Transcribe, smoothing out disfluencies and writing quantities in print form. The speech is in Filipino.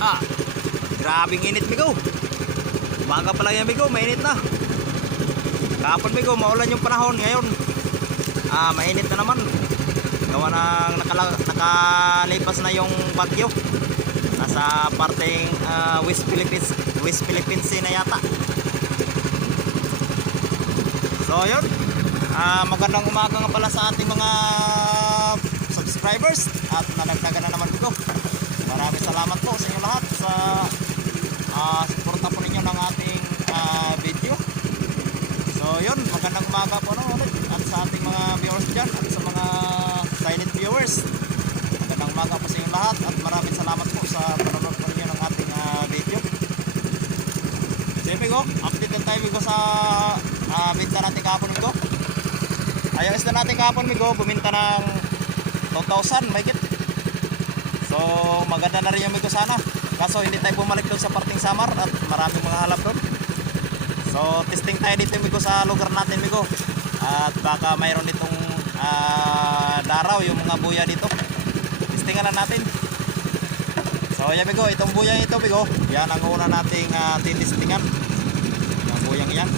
Ah, grabing init migo. Umaga pa lang yan migo, mainit na. Kahapon migo, maulan yung panahon. Ngayon, mainit na naman. Gawa ng nakalipas na yung bagyo. Nasa parteng West Philippines Sea na yata. So yun, magandang umaga nga pala sa ating mga subscribers. At nadagdagan na naman migo. Maraming salamat po sa inyo lahat sa suporta po ninyo ng ating video. So yun, magandang umaga po ulit at sa ating mga viewers dyan at sa mga silent viewers. Magandang umaga po sa inyo lahat at maraming salamat po sa panonood po ninyo ng ating video. So yun migo, update lang tayo migo sa binta natin kahapon migo. Ay, yung isda natin kahapon migo, buminta ng 2,000 mahigit. So maganda na rin yung migo sana. Kaso hindi tayo bumalik doon sa parting Samar at maraming mga halap doon. So testing tayo dito migo sa lugar natin migo. At baka mayroon itong daraw yung mga buya dito. Testingan na natin. So yan migo, itong buya ito migo, yan ang una nating tinistingan. Yung buyang yan.